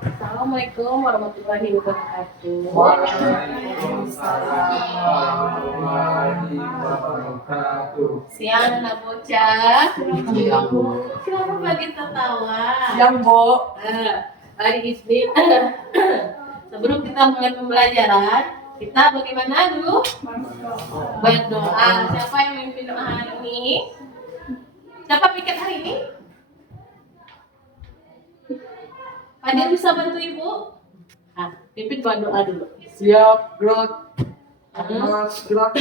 Assalamualaikum warahmatullahi wabarakatuh. Waalaikumsalam warahmatullahi wabarakatuh. Siang anak bocah. Siang, Bu. Kenapa pagi tertawa? Siang, Bu. Hari ini sebelum kita mulai pembelajaran, kita bagaimana dulu? Berdoa. Siapa yang memimpin doa hari ini? Siapa piket hari ini? Fadil bisa bantu ibu? Pimpin doa dulu. Siap, gerak. Mas, gerak.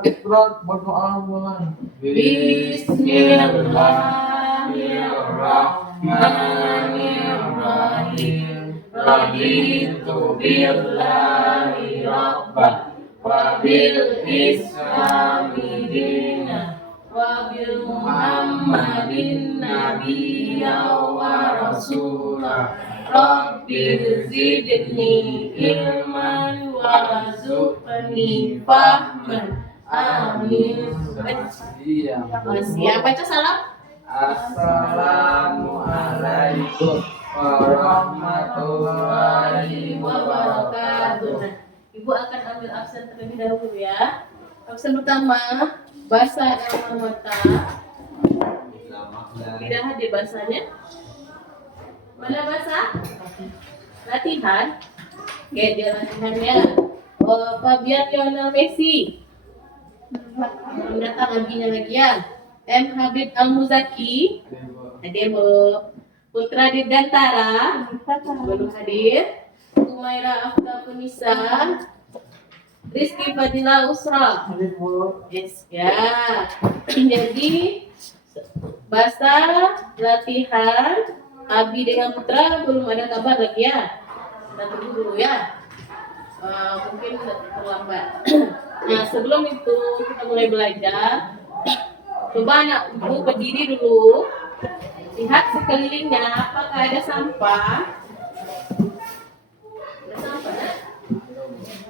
Gerak, berdoa mulai. Bismillahirrahmanirrahim. Raditu billahi rabban wa bil islami dinan wa bil muhammadin nabiyya wa rasulah. Rabbi zidni ilman warzuqni fahman. Amin. Siap, baca salam. Assalamualaikum warahmatullahi wabarakatuh. Nah, Ibu akan ambil absen terlebih dahulu ya. Absen pertama, bahasa mata. Tidak hadir bahasanya. Mana bahasa? Latihan. Oke, dia latihannya. Fabian Lionel Messi. Belum datang abinya lagi ya. M. Habib Al-Muzaki. Hadir, Bu. Putra Dirgantara. Belum hadir. Umaira Afta Punisa. Rizky Fadila Usra. Yes, ya. Jadi bahasa latihan Abi dengan Putra belum ada kabar lagi ya. Kita tunggu dulu ya. Mungkin terlambat. Nah, sebelum itu kita mulai belajar. Coba anak ibu berdiri dulu. Lihat sekelilingnya apakah ada sampah. Ada sampah?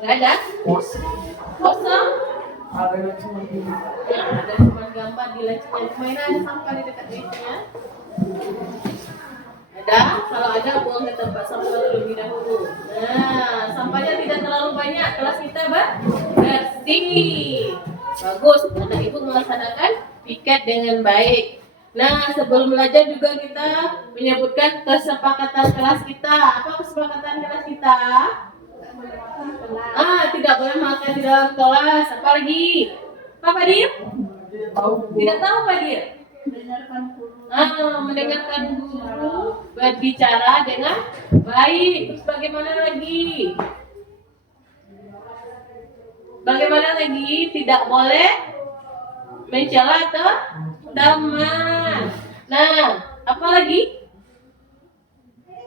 Nggak ada? Kosong? Ada cuma gini. Ya, ada cuma gambar di lacinya. Mainan ada sampah di dekat lacinya. Ada? Kalau ada, buang ke tempat sampah terlebih dahulu. Nah, sampahnya tidak terlalu banyak. Kelas kita bersih. Bagus. Anak ibu melaksanakan piket dengan baik. Nah, sebelum belajar juga kita menyebutkan kesepakatan kelas kita. Apa kesepakatan kelas kita? Tidak boleh makan di dalam kelas. Apa lagi? Apa Fadil? Tidak tahu Fadil? Mendengarkan guru berbicara dengan baik. Terus bagaimana lagi? Bagaimana lagi? Tidak boleh mencela teman. Nah, apa lagi?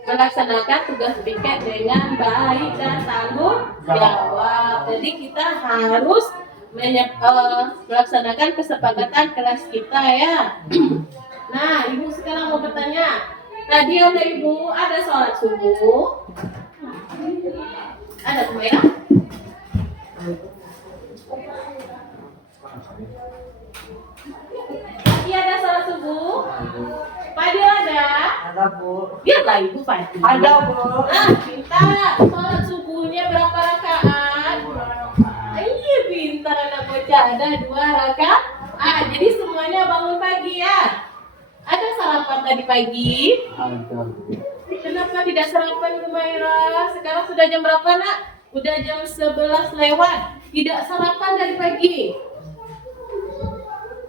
Melaksanakan tugas piket dengan baik dan tanggung jawab. Jadi kita harus melaksanakan kesepakatan kelas kita ya. Nah, ibu sekarang mau bertanya. Tadi oleh ibu ada sholat subuh. Ada Kumaira? Tadi ada sholat subuh. Fadil ada? Ada, Bu. Biarlah ibu Fadil. Ada, Bu. Pintar. Sholat subuhnya berapa rakaat? Iya, pintar anak bocah. Ada 2 rakaat. Jadi semuanya bangun pagi ya. Ada sarapan tadi pagi? Ada, Bu. Kenapa tidak sarapan Kumaira? Sekarang sudah jam berapa nak? Udah jam 11 lewat. Tidak sarapan dari pagi.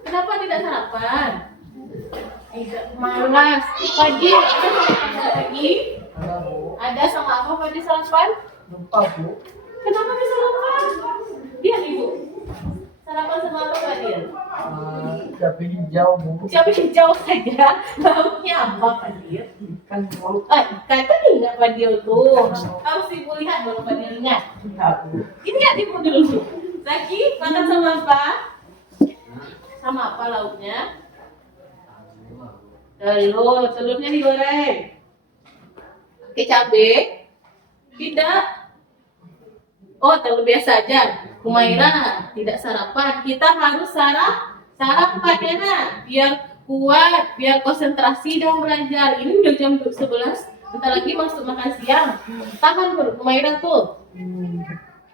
Kenapa tidak sarapan? Tidak malas. Pagi ada sarapan pagi? Ada, Bu. Ada sama apa pagi sarapan? Lupa, Bu. Kenapa bisa lupa? Lihat ibu. Sarapan sama apa Fadil? Cabai hijau, Bu. Cabai hijau saja. Lauknya apa Fadil? Ikan, Bu. Ikan kan ingat Fadil tuh. Harus ibu lihat baru Fadil ingat. Lihat, Bu. Ingat ibu dulu. Zaki makan sama apa? Sama apa lauknya? Telur. Telurnya digoreng. Pakai cabai? Tidak. Oh, telur biasa aja. Kumaira tidak sarapan. Kita harus sarapan ya, biar kuat, biar konsentrasi dalam belajar. Ini udah jam 11 Bentar lagi masuk makan siang. Tahan permainan tuh.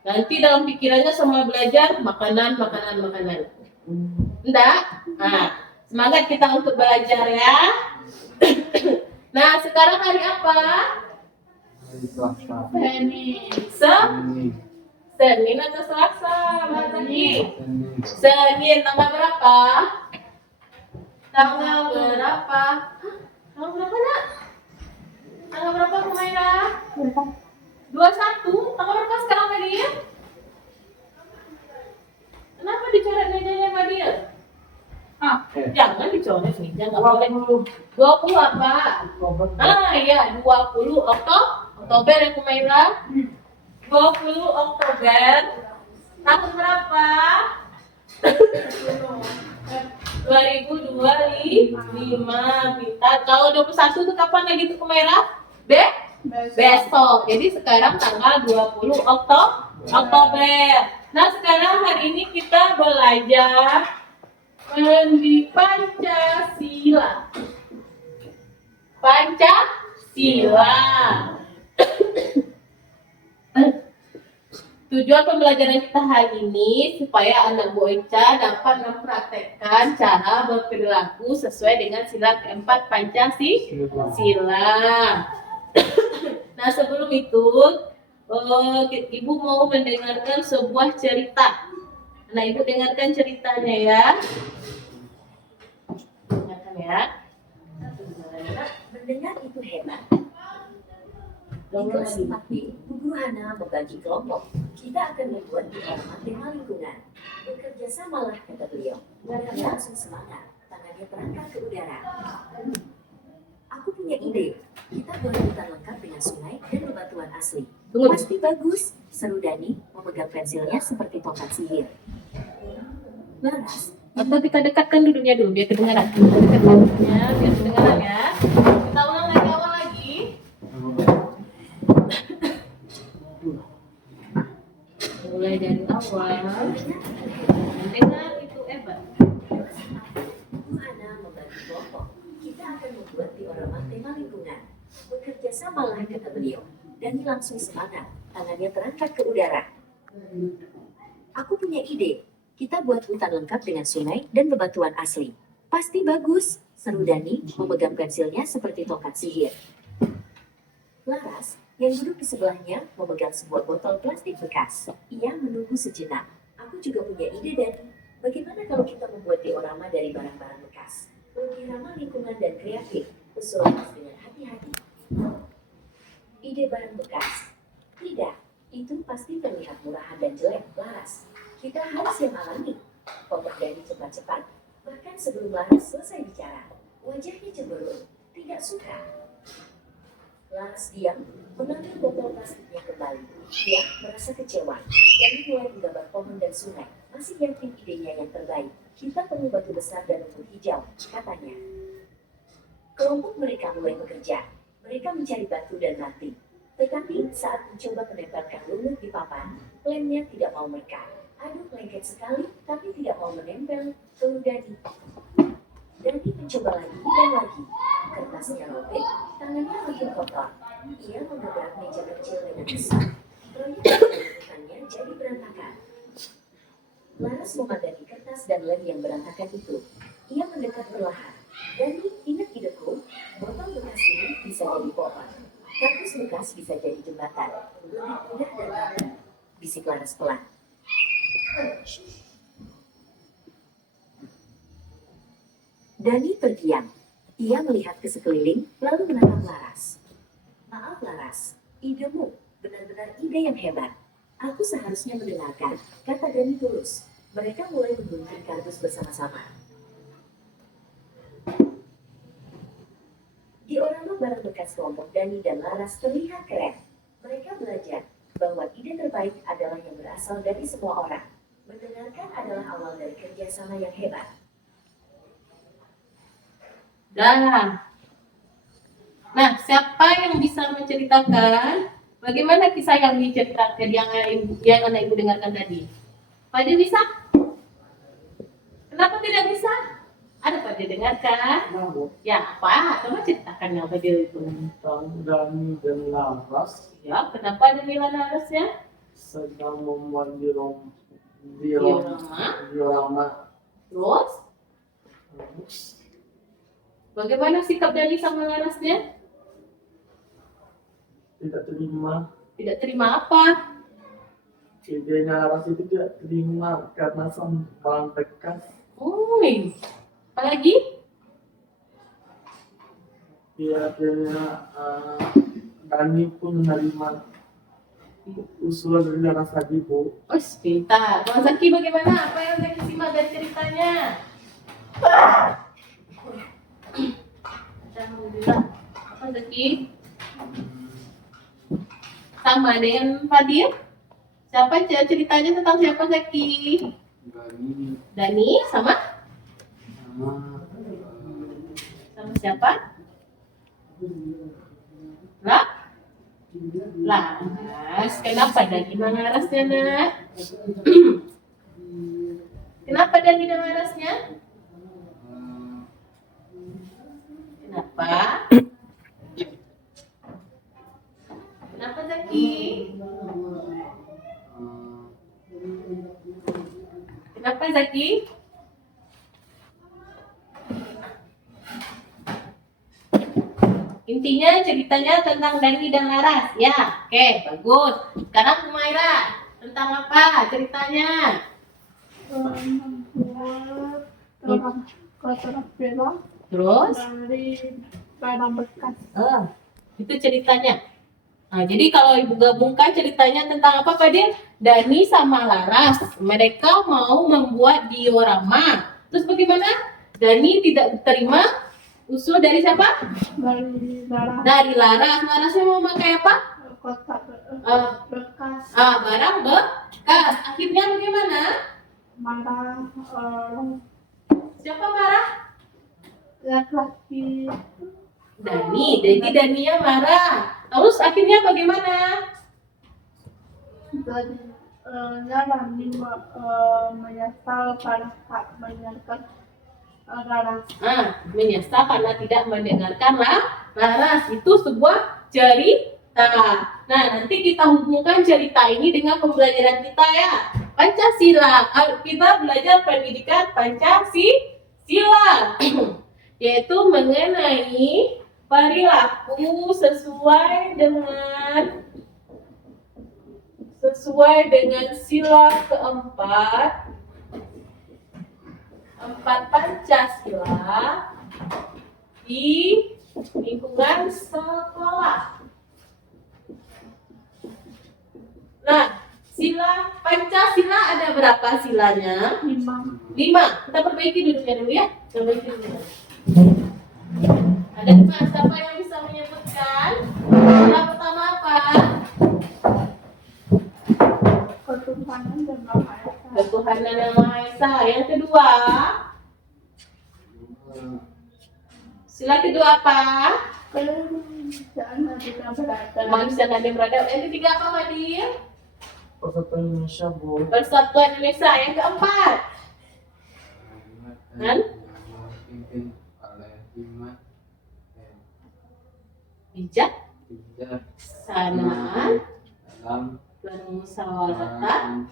Nanti dalam pikirannya semua belajar makanan, makanan, makanan. Enggak? Nah, semangat kita untuk belajar ya. Nah, sekarang hari apa? Senin atau Selasa? Senin tanggal berapa? Tanggal berapa? Tanggal berapa nak? Tanggal berapa Humaira? 21. Tanggal berapa sekarang tadi ya? Kenapa dicoret mejanya Mbak Dia? Jangan dicoret meja, nggak boleh. 20 apa? Iya 20 Oktober ya Humaira. 20 Oktober tahun berapa? 2025. Kita kalau 21 itu kapan lagi tuh Humaira? Besok. Jadi sekarang tanggal 20 Oktober. Nah, sekarang hari ini kita belajar di Pancasila. Tujuan pembelajaran kita hari ini supaya anak Bu Ocha dapat mempraktekkan cara berperilaku sesuai dengan sila keempat Pancasila. Nah, sebelum itu Ibu mau mendengarkan sebuah cerita. Nah, Ibu dengarkan ceritanya ya. Dengarkan ya. Mendengar itu hebat. Di kelas 4B, Bu Guru Hana membagi kelompok. Kita akan membuat diorama tema lingkungan. Bekerja samalah, kata beliau. Mereka langsung semangat. Tangannya terangkat ke udara. Aku punya ide. Kita buat hutan lengkap dengan sungai dan bebatuan asli. Pasti bagus, seru Dani memegang pensilnya seperti tongkat sihir. Laras, Atau kita dekatkan duduknya dulu biar kedengaran. Dekat duduknya biar kedengaran ya. Kita ulang lagi awal lagi. Mulai dari awal. Dengar itu hebat. Bu Hana membagi kelompok. Kita akan membuat diorama tema lingkungan. Bekerja samalah, kata beliau. Dani langsung semangat. Tangannya terangkat ke udara. Aku punya ide. Kita buat hutan lengkap dengan sungai dan bebatuan asli. Pasti bagus, seru Dani memegang pensilnya seperti tongkat sihir. Laras, yang duduk di sebelahnya, memegang sebuah botol plastik bekas. Ia menunggu sejenak. Aku juga punya ide, Dani. Bagaimana kalau kita membuat diorama dari barang-barang bekas? Lebih ramah lingkungan dan kreatif. Usul Laras dengan hati-hati. Ide barang bekas. Tidak, itu pasti terlihat murahan dan jelek, Laras. Kita harus yang alami. Potong Dani cepat-cepat. Bahkan sebelum Laras selesai bicara, wajahnya cemberut, tidak suka. Laras diam, mengambil botol plastiknya kembali. Dia merasa kecewa. Dani mulai menggambar pohon dan sungai. Masih yakin idenya yang terbaik. Kita perlu batu besar dan rumput hijau, katanya. Kelompok mereka mulai bekerja. Mereka mencari batu dan ranting. Tetapi saat mencoba menempelkan lumut di papan, lemnya tidak mau merekat. Aduh, lengket sekali, tapi tidak mau menempel, keluh Dani. Dani mencoba lagi dan lagi. Kertasnya robek, tangannya makin kotor. Ia menggebrak meja kecil dengan besar. Proyek penelitiannya jadi berantakan. Laras memadani kertas dan lem yang berantakan itu. Ia mendekat perlahan. Dani, ingat ideku? Botol bekas ini bisa jadi pohon. Kardus bekas bisa jadi jembatan. Lebih mudah dan rapi. Bisik Laras pelan. Dani terdiam. Ia melihat ke sekeliling, lalu menatap Laras. Maaf Laras, idemu benar-benar ide yang hebat. Aku seharusnya mendengarkan, kata Dani tulus. Mereka mulai menggunting kardus bersama-sama. Diorama barang bekas kelompok Dani dan Laras terlihat keren. Mereka belajar bahwa ide terbaik adalah yang berasal dari semua orang. Mendengarkan adalah awal dari kerjasama yang hebat. Nah, siapa yang bisa menceritakan bagaimana kisah yang diceritakan yang anak ibu dengarkan tadi? Pak Adi bisa? Kenapa tidak bisa? Ada Pak didengarkan? Nah, Bu. Ya apa? Coba ceritakan yang tadi itu. Tentang Dani dan Laras Ya, kenapa ada nilai harusnya? sedang membuat Diorama. diorama. Terus, Terus bagaimana sikap Dani sama Larasnya? tidak terima. Tidak terima apa? Idenya Laras itu tidak terima karena sampah bekas. Woi, apalagi? Dia Dani pun menerima usulan dari Laras tadi, Bu. Oh, pintar. Bang Zaki bagaimana? Apa yang Zaki simak dari ceritanya? Alhamdulillah. Apa Zaki? Sama dengan Fadil? Siapa ceritanya tentang siapa Zaki? Dani sama? Sama siapa? Lah? Laras. Kenapa Dani dengan Larasnya, Nak? Kenapa Dani dengan Larasnya? Kenapa? Kenapa Zaki? Kenapa Zaki? Intinya ceritanya tentang Dani dan Laras. Ya, oke, bagus. Sekarang Humaira, tentang apa ceritanya? Membuat keterampilan Terus? dari barang bekas. Itu ceritanya. Nah, jadi kalau ibu gabungkan ceritanya tentang apa Pak Din? Dani sama Laras, mereka mau membuat diorama. Terus bagaimana? Dani tidak terima usul dari siapa? Dari barang Dari Laras. Larasnya mau pakai apa? kotak bekas, Barang bekas. Akhirnya bagaimana? barang Siapa marah? laki-laki Dani. Jadi Dania marah. Terus akhirnya bagaimana? dari Dani menyesal karena tak mendengarkan Laras. Menyesal karena tidak mendengarkan Laras. Itu sebuah cerita. Nah, nanti kita hubungkan cerita ini dengan pembelajaran kita ya. Pancasila. Kita belajar pendidikan Pancasila. Yaitu mengenai perilaku sesuai dengan sila keempat Pancasila di lingkungan sekolah. Nah, sila Pancasila ada berapa silanya? 5. 5. Kita perbaiki dulu ya. Perbaiki dulu. Ada 5. Siapa yang bisa menyebutkan? Sila pertama apa? Ketuhanan dan Maha Esa. Ketuhanan yang Maha Esa. Yang kedua? Sila kedua apa? Kemanusiaan adil dan beradab. Kemanusiaan adil beradab. Yang ketiga apa, Fadil? Persatuan Indonesia, Bu. Persatuan Indonesia. Yang keempat? Kan? Bijak sana bermusyawarah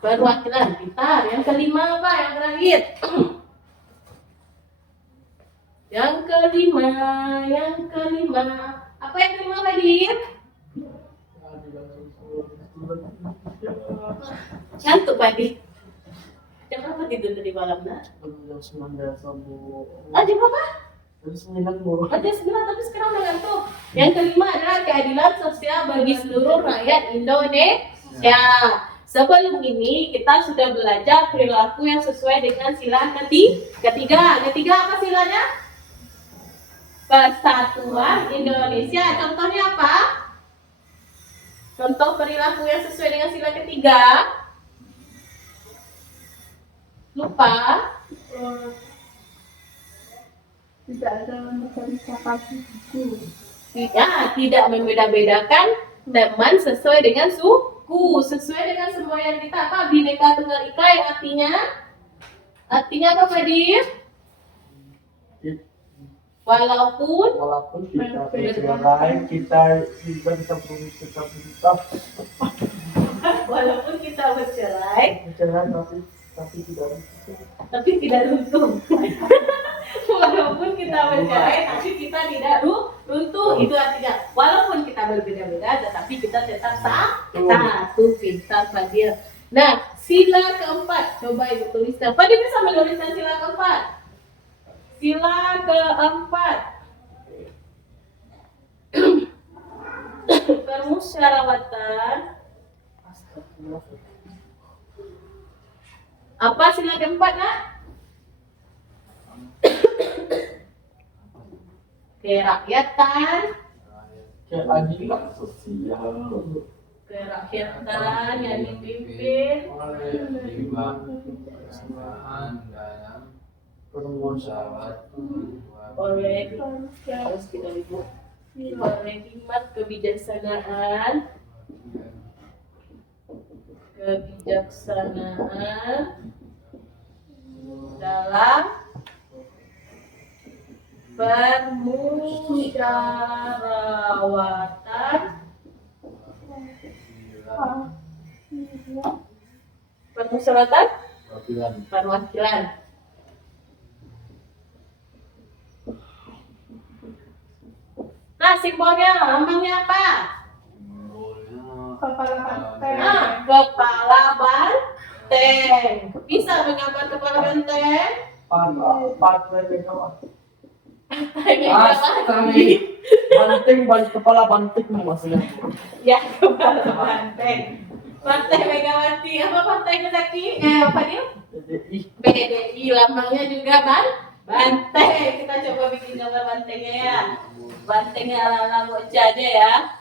perwakilan pintar. Yang kelima apa? Yang terakhir? Yang kelima apa yang kelima Fadil? Ngantuk Fadil. Jam berapa tidur tadi malam nak? Jam 9 biasa, Bu. Jam berapa? Jam 9, Bu. Jam 9 tapi sekarang udah ngantuk. Yang kelima adalah keadilan sosial bagi seluruh rakyat Indonesia. Sebelum ini kita sudah belajar perilaku yang sesuai dengan sila ketiga. Ketiga apa silanya? Persatuan Indonesia. Contohnya apa? Contoh perilaku yang sesuai dengan sila ketiga. Lupa? Tidak ada mencari-cari buku. Tidak membeda-bedakan teman sesuai dengan suku, sesuai dengan semboyan kita apa? Bhinneka Tunggal Ika yang artinya Artinya apa Fadil? Walaupun kita bercerai, kita berpisah, walaupun kita bercerai, tapi tidak runtuh. Walaupun kita bercerai, tapi kita tidak runtuh. Itu artinya walaupun kita berbeda-beda, tetapi kita tetap satu. Pintar Fadil. Nah, sila keempat. Coba ibu tuliskan. Fadil bisa menuliskan sila keempat. Sila keempat. Permusyawaratan. Apa sila keempat, Nak? Kerakyatan. keadilan sosial. Kerakyatan yang dipimpin oleh harus kita ibu oleh hikmat kebijaksanaan dalam permusyawaratan perwakilan. Nah, simbolnya, lambangnya apa? Kepala banteng. Nah, kepala banteng. Bisa menggambar kepala banteng? Banteng kepala banteng maksudnya. Ya, kepala banteng. Partai Megawati, apa partai Megawati? Apa dia? PDI, lambangnya juga banteng. Kita coba bikin gambar bantengnya ya. Bantengnya ala-ala bocah aja ya.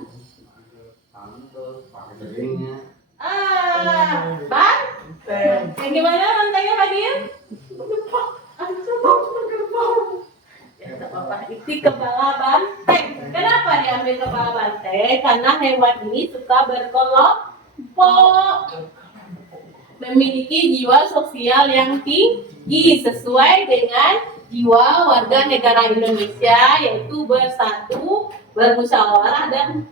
Banteng. Yang gimana bantengnya Fadil? Ya, tak apa-apa. Itu kepala banteng. Kenapa diambil kepala banteng? Karena hewan ini suka berkelompok. Memiliki jiwa sosial yang tinggi sesuai dengan jiwa warga negara Indonesia, yaitu bersatu, bermusyawarah dan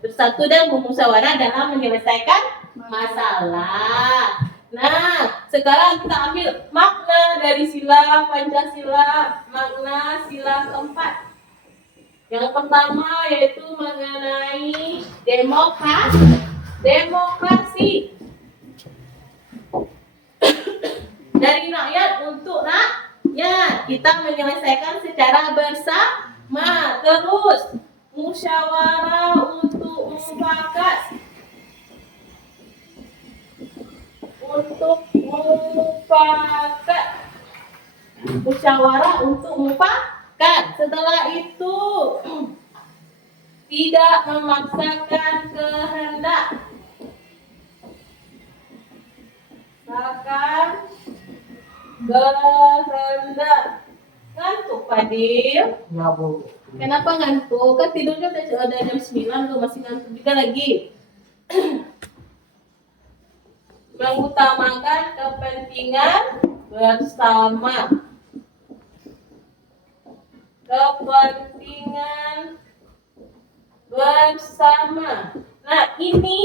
bermusyawarah dalam menyelesaikan masalah. Nah, sekarang kita ambil makna dari sila Pancasila, makna sila keempat. Yang pertama yaitu mengenai demokrasi. Dari rakyat untuk rakyat. Kita menyelesaikan secara bersama. Terus musyawarah untuk mufakat. Musyawarah untuk mufakat. Setelah itu tidak memaksakan kehendak. Ngantuk Fadil? Ngabuk. Kenapa ngantuk? Kan tidurnya udah jam 9 tuh, masih ngantuk juga lagi. Mengutamakan kepentingan bersama. Nah, ini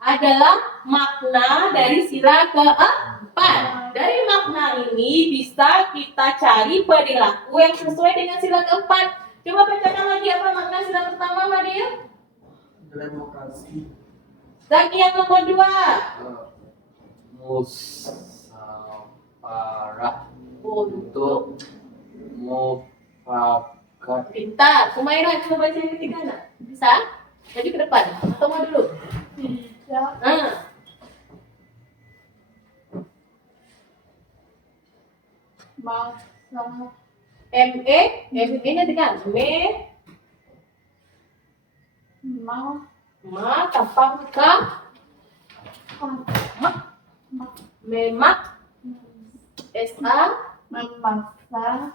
adalah makna dari sila keempat. Dari makna ini bisa kita cari perilaku yang sesuai dengan sila keempat. Coba bacakan lagi apa makna sila pertama, Fadil? Demokrasi. Lagi yang nomor 2. Musyawarah Untuk mufakat. pintar. Sumaira, coba baca yang ketiga, nak? Bisa? Jadi ke depan. Atau mau dulu? Tidak. Masalah. ME-nya dengan tanpa memak SA Memaksa.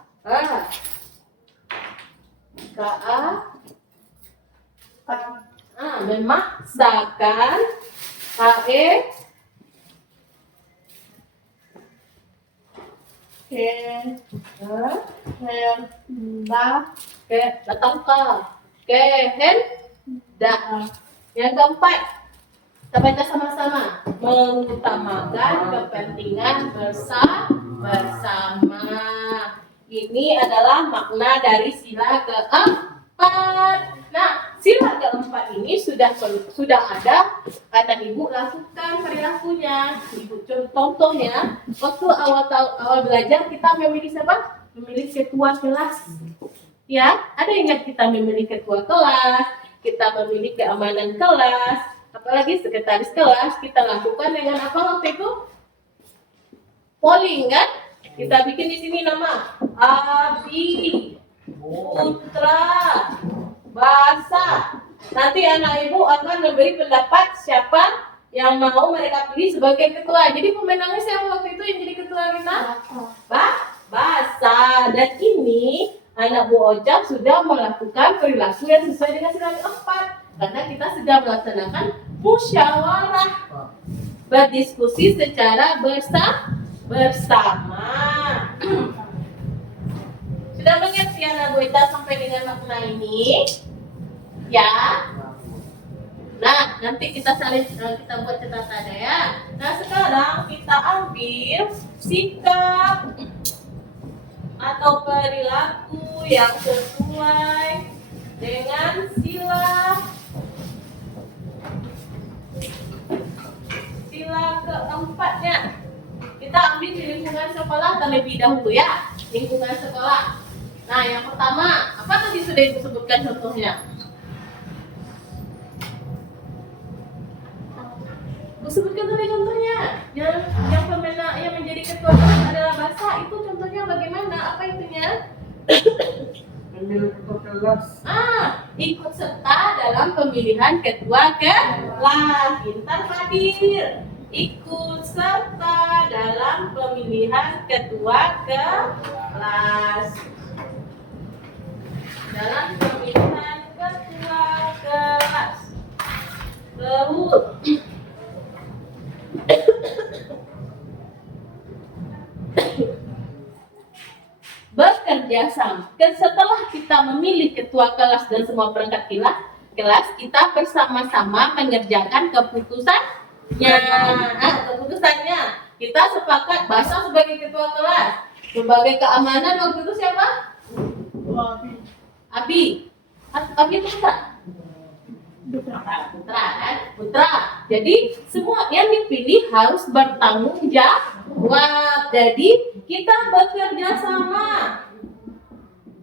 memaksakan HE Hah? Kehendak. Datang ke kehendak. Yang keempat, kita baca sama-sama. Mengutamakan kepentingan bersama. Ini adalah makna dari sila keempat. Nah, sila keempat ini sudah ada kata ibu lakukan perilakunya. Ibu contohnya waktu awal belajar kita memilih siapa? Memilih ketua kelas. Ya, ada ingat kita memilih ketua kelas, kita memilih keamanan kelas, apalagi sekretaris kelas. Kita lakukan dengan apa waktu itu? Polling kan? Kita bikin di sini nama Abi, Putra, Basa. Nanti anak ibu akan memberi pendapat siapa yang mau mereka pilih sebagai ketua. Jadi pemenangnya siapa waktu itu yang jadi ketua kita? Basa. Dan ini anak Bu Ocha sudah melakukan perilaku yang sesuai dengan sila keempat. Karena kita sudah melaksanakan musyawarah, berdiskusi secara bersama. Sudah mengerti anak Bu Ocha sampai dengan makna ini? Ya. Nah, nanti kita buat catatannya ya. Nah, sekarang kita ambil sikap atau perilaku yang sesuai dengan sila keempatnya. Kita ambil di lingkungan sekolah terlebih dahulu ya. Lingkungan sekolah. Nah, yang pertama, apa tadi sudah ibu sebutkan contohnya? Ibu sebutkan tadi contohnya. Yang menjadi ketua kelas adalah Basa. Itu contohnya bagaimana? Apa itunya? Memilih ketua kelas. Ikut serta dalam pemilihan ketua kelas. Pintar Fadir. Ikut serta dalam pemilihan ketua kelas. Dalam pemilihan ketua kelas. Terus bekerja sama. Setelah kita memilih ketua kelas dan semua perangkat kelas, kita bersama-sama mengerjakan keputusannya. Keputusannya kita sepakat Basa sebagai ketua kelas, sebagai keamanan waktu itu siapa? Abi itu Putra. Jadi semua yang dipilih harus bertanggung jawab. Jadi kita bekerja sama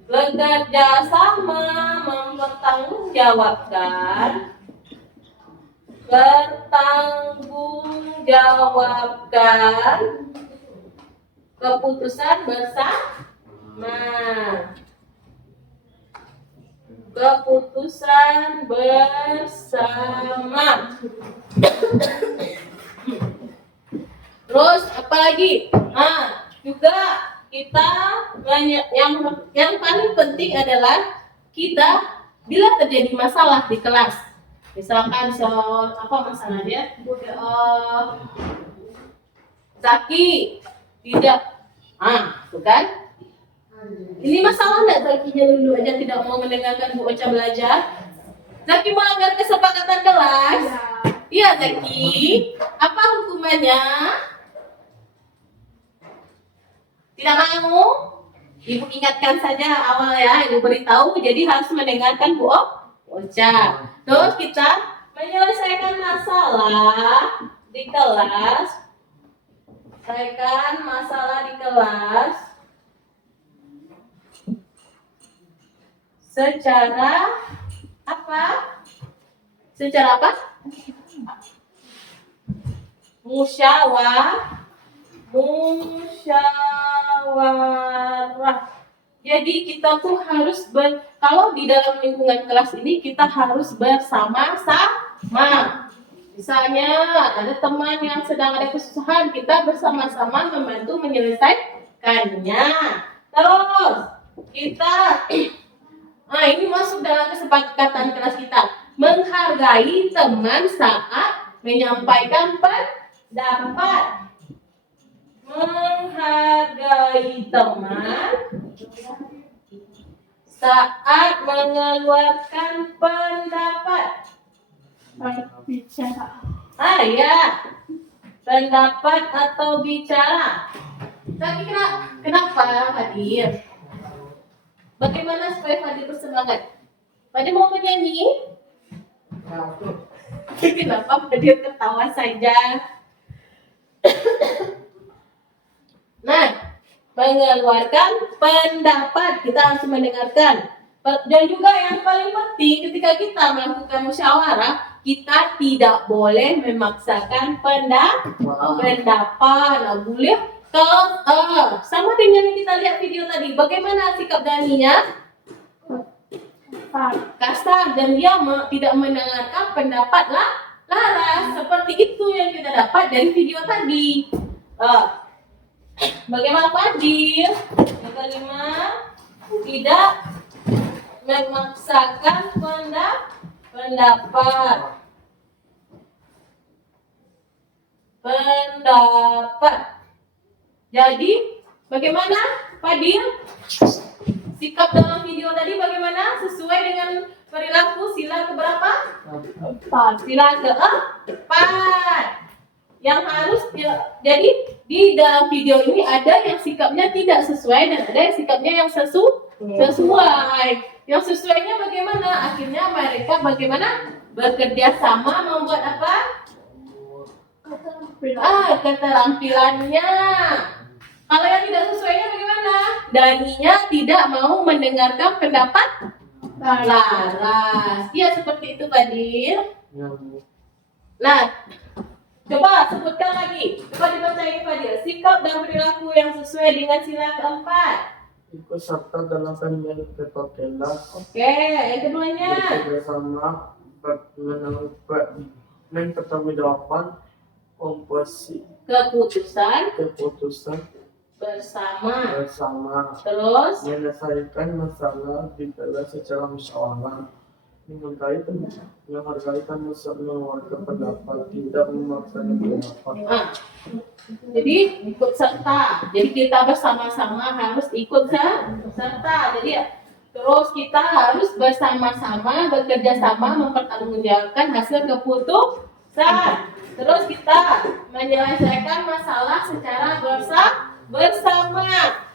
bertanggungjawabkan keputusan bersama. Terus apa lagi? Juga kita yang paling penting adalah kita bila terjadi masalah di kelas, misalkan apa masalahnya? Zaki tidak, tuh kan? Ini masalah enggak Zakinya dulu aja tidak mau mendengarkan Bu Ocha belajar? Zaki melanggar kesepakatan kelas? Iya Zaki. Apa hukumannya? Tidak mau? Ibu ingatkan saja awal ya, Ibu beritahu. Jadi harus mendengarkan Bu Ocha. Terus kita menyelesaikan masalah di kelas. Selesaikan masalah di kelas secara apa? Musyawarah. Jadi kita tuh harus kalau di dalam lingkungan kelas ini kita harus bersama-sama. Misalnya ada teman yang sedang ada kesusahan, kita bersama-sama membantu menyelesaikannya. Terus kita ini masuk dalam kesepakatan kelas kita. Menghargai teman saat menyampaikan pendapat. menghargai teman saat mengeluarkan pendapat. Bicara. Ya, pendapat atau bicara. Tapi kenapa hadir? Bagaimana supaya Fadil bersemangat? Fadil mau menyanyi? Kenapa Fadil ketawa saja? Nah, mengeluarkan pendapat, kita harus mendengarkan. Dan juga yang paling penting ketika kita melakukan musyawarah, kita tidak boleh memaksakan pendapat. Nah, boleh kalau sama dengan yang kita lihat video tadi, bagaimana sikap Daninya? Kasar, dan dia tidak mendengarkan pendapat Laras. Seperti itu yang kita dapat dari video tadi. Bagaimana Fadil? Yang kelima, tidak memaksakan pendapat. Jadi, bagaimana Fadil? Sikap dalam video tadi bagaimana? Sesuai dengan perilaku sila keberapa? Sila keempat. Yang harus jadi di dalam video ini ada yang sikapnya tidak sesuai dan ada yang sikapnya yang sesuai. Yang sesuainya bagaimana? Akhirnya mereka bagaimana? Bekerja sama membuat apa? Keterampilannya. Kalau yang tidak sesuainya bagaimana? Daninya tidak mau mendengarkan pendapat Laras. Ya, seperti itu Fadil. Nah, coba sebutkan lagi. Coba dibaca ini Fadil. Sikap dan perilaku yang sesuai dengan sila keempat. Ikut serta dalam penyampaian kelas. Oke, yang keduanya. Bekerja sama, mempertanggungjawabkan komposisi Keputusan bersama, terus menyelesaikan masalah di kelas secara musyawarah, menghargai mengeluarkan pendapat, tidak memaksakan pendapat. Jadi ikut serta. Jadi kita bersama-sama harus ikut serta. Jadi terus kita harus bersama-sama bekerja sama mempertanggungjawabkan hasil keputusan. Terus kita menyelesaikan masalah secara bersama.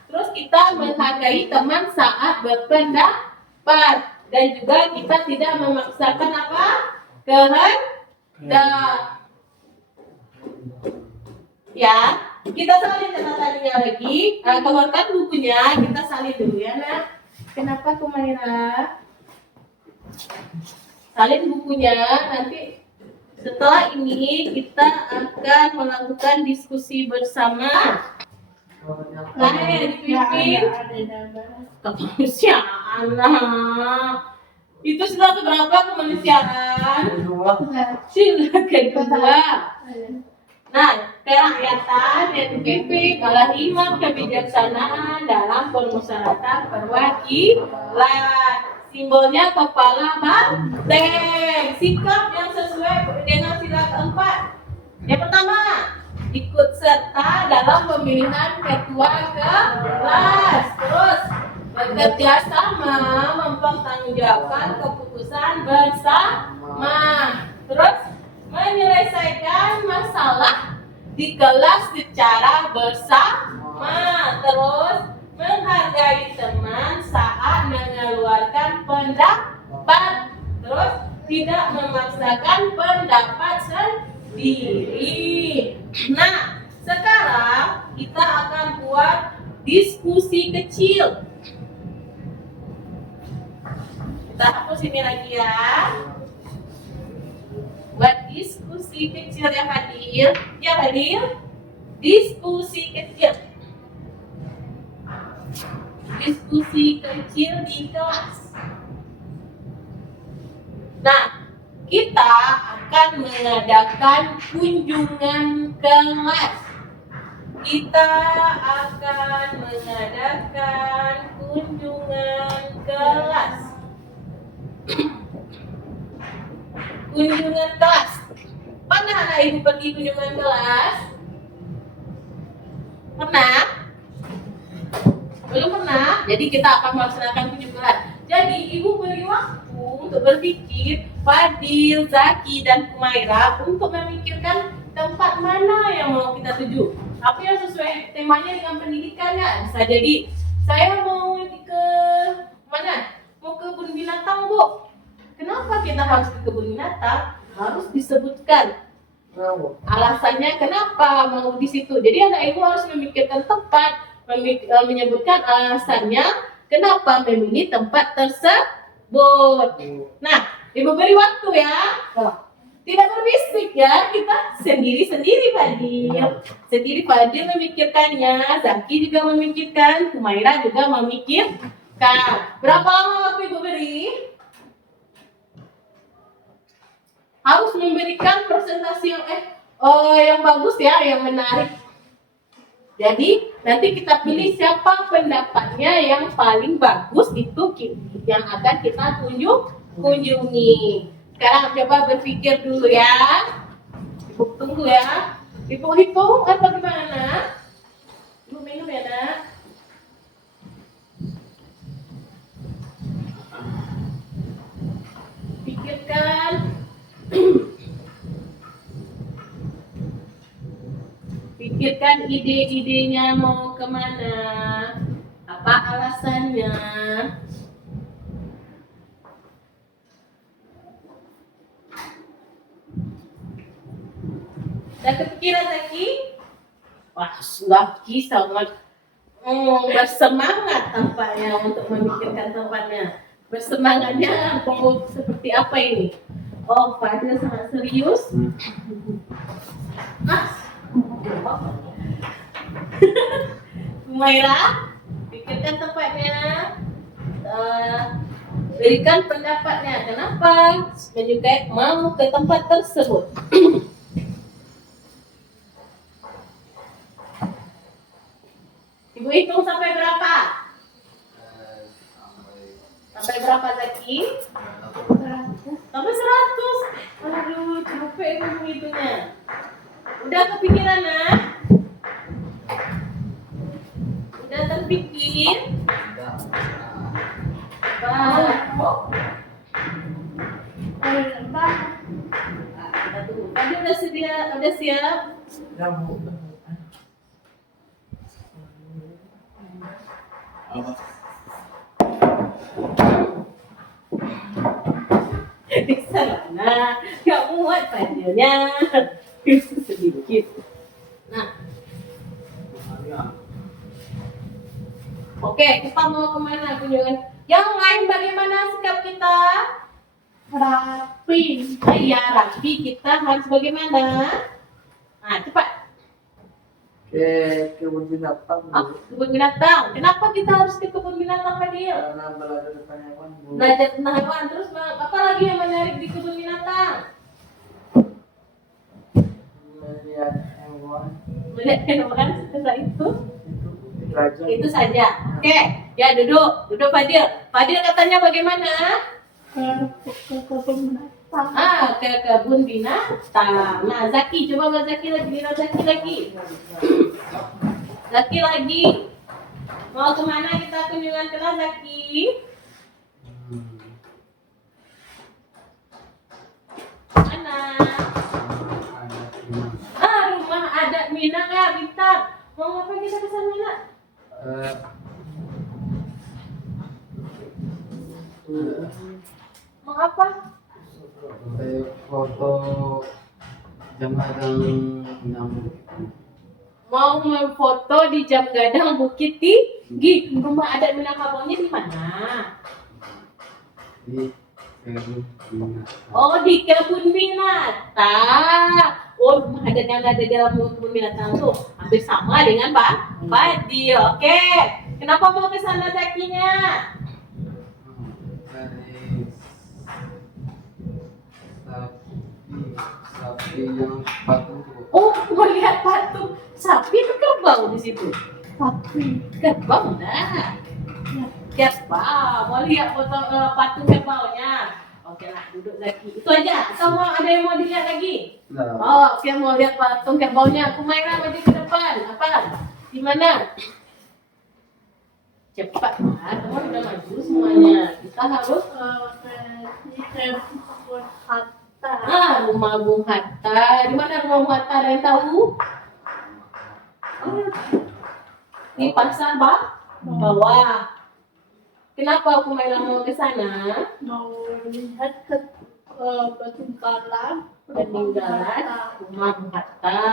Terus kita menghargai teman saat berpendapat. Dan juga kita tidak memaksakan apa? Kehendak. Ya, kita salin catatannya lagi. Keluarkan bukunya, kita salin dulu ya, Nak. Kenapa Kumaira? Salin bukunya, nanti setelah ini kita akan melakukan diskusi bersama. Dipimpin kemanusiaan. Itu sila keberapa kemanusiaan? Sila kedua. Nah, kerakyatan yang dipimpin oleh imam kebijaksanaan dalam permusyawaratan perwakilan. Simbolnya kepala banteng. Sikap yang sesuai dengan sila keempat. Yang pertama, ikut serta dalam pemilihan ketua kelas. Terus bekerja sama mempertanggungjawabkan keputusan bersama. Terus menyelesaikan masalah di kelas secara bersama. Terus menghargai teman saat mengeluarkan pendapat. Terus tidak memaksakan pendapat sendiri. Nah, sekarang kita akan buat diskusi kecil. Kita hapus ini lagi ya. Buat diskusi kecil ya Fadil. Ya Fadil. Diskusi kecil. Diskusi kecil di kelas. Nah, kita akan mengadakan kunjungan kelas. Kita akan mengadakan kunjungan kelas. Kunjungan kelas. Pernah anak ibu pergi kunjungan kelas? Pernah? Belum pernah? Jadi kita akan melaksanakan kunjungan. Jadi ibu beri waktu untuk berpikir Fadil, Zaki, dan Kumaira untuk memikirkan tempat mana yang mau kita tuju. Tapi yang sesuai temanya dengan pendidikan ya. Bisa jadi saya mau ke mana? Mau ke kebun binatang, Bu. Kenapa kita harus ke kebun binatang? Harus disebutkan alasannya kenapa mau di situ. Jadi anak ibu harus memikirkan tempat, menyebutkan alasannya kenapa memilih tempat tersebut. Nah, ibu beri waktu ya. Tidak berbisik ya, kita sendiri-sendiri Fadil. Sendiri Fadil memikirkannya, Zaki juga memikirkan, Kumaira juga memikirkan. Berapa lama waktu ibu beri? Harus memberikan presentasi yang bagus ya, yang menarik. Jadi nanti kita pilih siapa pendapatnya yang paling bagus itu yang akan kita kunjungi. Sekarang coba berpikir dulu ya. Ibu tunggu ya. Ibu hitung apa gimana? Ibu minum ya nak. Pikirkan. Pikirkan ide-idenya mau kemana, apa alasannya. Udah kepikiran lagi? Wah, Zaki sangat bersemangat tampaknya untuk memikirkan tempatnya. Bersemangatnya mau seperti apa ini? Oh, Fadil sangat serius. Kumaira, pikirkan tempatnya, berikan pendapatnya. Kenapa menyukai mau ke tempat tersebut? Ibu hitung sampai berapa? Sampai berapa Zaki? Sampai 100. Aduh, capek ibu menghitungnya. Udah kepikiran nak? Udah terpikir? Kita tunggu. Tadi udah siap? Ya, Bu. Di sana, gak muat panjangnya. Sedikit. Nah, oke, kita mau kemana kunjungan? Yang lain bagaimana sikap kita? Rapi. Iya, rapi. Kita harus bagaimana? Nah, cepat. Ke kebun binatang, Oh, Bu. kebun binatang. Kenapa kita harus ke kebun binatang, Fadil? Karena belajar tentang hewan, Bu. Belajar tentang hewan. Terus apa lagi yang menarik di kebun binatang? Melihat hewan Melihat hewan setelah itu. belajar. Itu saja. Oke, ya duduk Fadil. Fadil katanya bagaimana? Ke kebun binatang. Ke kebun binatang. Nah, Zaki, coba Mbak Zaki lagi, Lina Zaki lagi. Zaki lagi. Mau kemana kita kunjungan ke Zaki? Mana? Rumah adat Minang ya, Bintang. Mau ngapain kita ke sana, Nak? Mau apa? Foto jam gadang nyamuk. Mau memfoto di Jam Gadang Bukit Tinggi. Rumah adat Minangkabaunya di mana? Di kebun binatang. Oh, di kebun binatang. Oh, rumah adat yang ada di dalam kebun binatang tuh hampir sama dengan Pak Fadil. Oke. Kenapa mau ke sana Zakinya? Dari sapi yang patung tuh. Oh, melihat patung sapi itu kerbau di situ. Sapi. Kerbau dah. Kerbau. Mau lihat foto patung kerbaunya? Oke lah, duduk Zaki. Itu aja. Atau mau ada yang mau dilihat lagi? Nah, Oh, oke, mau lihat patung kerbaunya. Kumaira maju ke depan. Apa? Di mana? Cepat, teman udah maju semuanya. Kita harus rumah Bung Hatta. Di mana rumah Bung Hatta? Ada yang tahu? Di pasar bawah. Kenapa Humaira mau ke sana? Mau lihat ke peninggalan Peninggalan rumah Bung Hatta.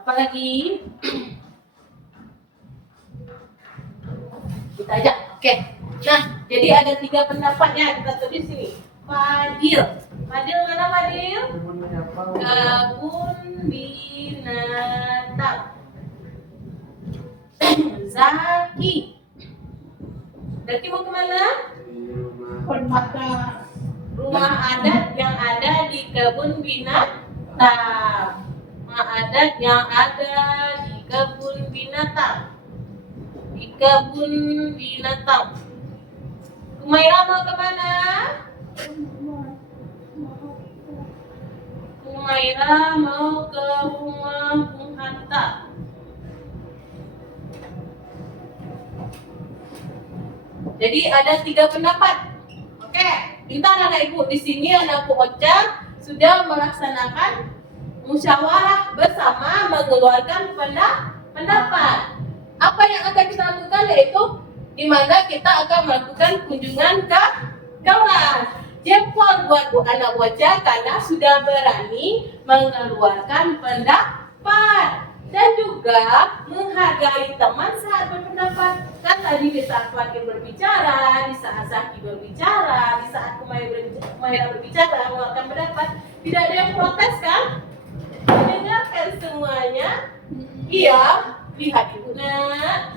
Apalagi? Kita aja. Oke. Nah, jadi ada 3 pendapatnya. Kita tulis sini. Fadil. Fadil mana Fadil? Namanya apa? Kebun binatang. Zaki. Zaki mau kemana? Di rumah permata Rumah adat yang ada di kebun binatang. Rumah adat yang ada di kebun binatang. Di kebun binatang. Humaira mau kemana? Humaira mau ke rumah Bung Hatta. Jadi ada 3 pendapat. Oke, pintar anak ibu. Di sini anak Bu Ocha sudah melaksanakan musyawarah bersama mengeluarkan pendapat. Apa yang akan kita lakukan yaitu di mana kita akan melakukan kunjungan ke kelas. Jempol buat anak Bu Ocha karena sudah berani mengeluarkan pendapat dan juga menghargai teman saat berpendapat. Kan tadi di saat Fakir berbicara, di saat Zaki berbicara, di saat Humaira berbicara, mengeluarkan pendapat, tidak ada yang protes kan? Mendengarkan semuanya. Iya, lihat ibu nak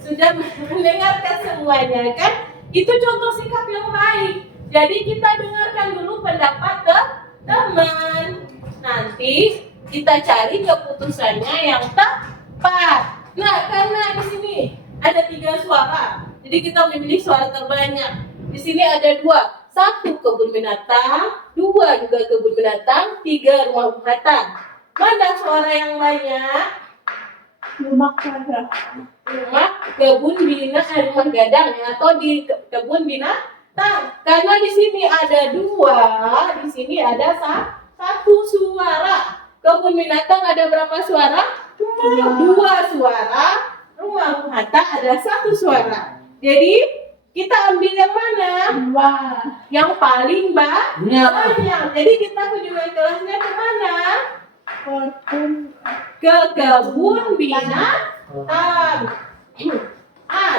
sudah mendengarkan semuanya kan? Itu contoh sikap yang baik. Jadi kita dengarkan dulu pendapat ke teman. Nanti kita cari keputusannya yang tepat. Nah, karena di sini ada 3 suara, jadi kita memilih suara terbanyak. Di sini ada 2, 1 kebun binatang, 2 juga kebun binatang, 3 rumah Bung Hatta. Mana suara yang banyak? rumah kandang Rumah kebun binatang, rumah gadang atau di kebun binatang. Karena di sini ada 2, di sini ada 1 suara. Kebun binatang ada berapa suara? 2 suara. Rumah Bung Hatta ada 1 suara. Jadi kita ambil yang mana? Yang paling banyak. Jadi kita kunjungan kelasnya ke mana? Ke kebun binatang.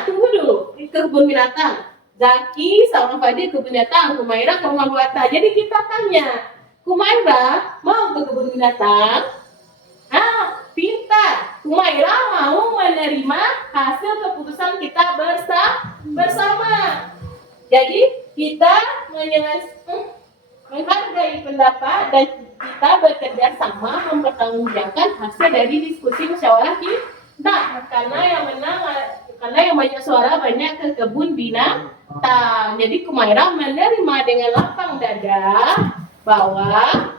Tunggu dulu. Di kebun binatang. Zaki sama Fadil ke kebun binatang, Humaira ke rumah Bung Hatta. Jadi kita tanya, Humaira mau ke kebun binatang? Pintar. Humaira mau menerima hasil keputusan kita bersama. Jadi kita menghargai pendapat dan kita bekerja sama mempertanggungjawabkan hasil dari diskusi musyawarah kita. Karena yang banyak suara banyak ke kebun binatang. Jadi Humaira menerima dengan lapang dada bahwa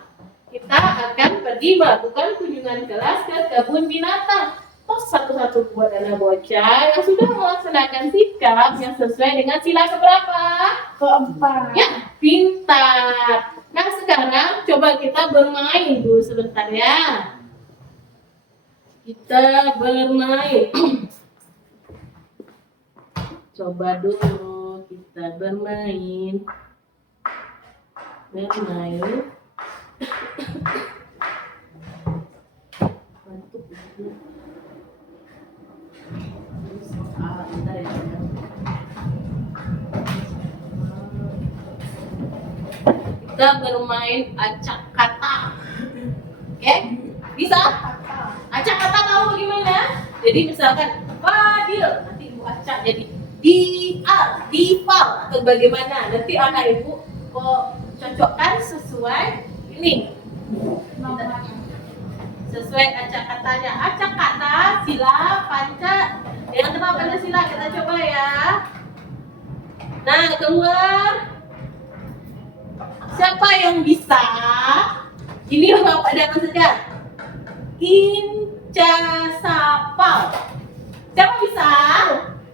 kita akan pergi melakukan kunjungan kelas ke kebun binatang. Tos satu-satu buat anak bocah yang sudah melaksanakan sikap yang sesuai dengan sila keberapa? keempat Ya, pintar. Nah sekarang coba kita bermain dulu sebentar ya. Kita bermain. Coba dulu kita bermain. Kita bermain acak kata. Oke? Bisa? Acak kata tahu gimana? Jadi misalkan Fadil, nanti ibu acak jadi difal atau bagaimana? Nanti anak ibu cocokkan sesuai ini. Sesuai acak katanya. Acak kata, sila, panca. Yang kenal pada sila kita coba ya. Nah, keluar. Siapa yang bisa? Ini Bapak datang saja. Capal. Siapa bisa?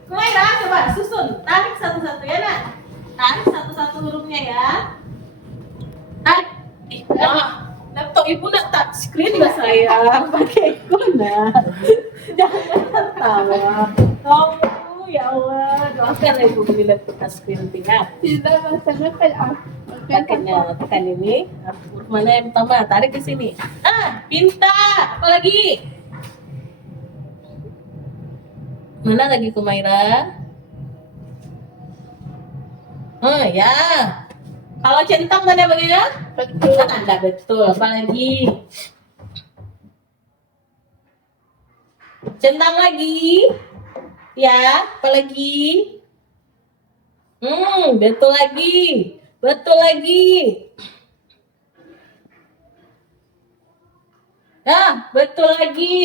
Kumaira, coba susun. Tarik satu-satu ya, nak. Tarik satu-satu hurufnya ya. Tarik. Laptop ibu nak touch screen nggak sayang? Pakai guna. Jangan tertawa. Kamu ya Allah, doakan ya ibu beli laptop touch screen tinggal. Tidak masalah kan Pakainya tekan ini. Huruf mana yang pertama? Tarik ke sini. Pintar. Apa lagi? Mana lagi Kumaira? Ya. Kalau centang tanda bagaimana? betul. Tanda betul. Apa lagi? Centang lagi. Ya. Apa lagi? Betul lagi. Betul lagi. Betul lagi.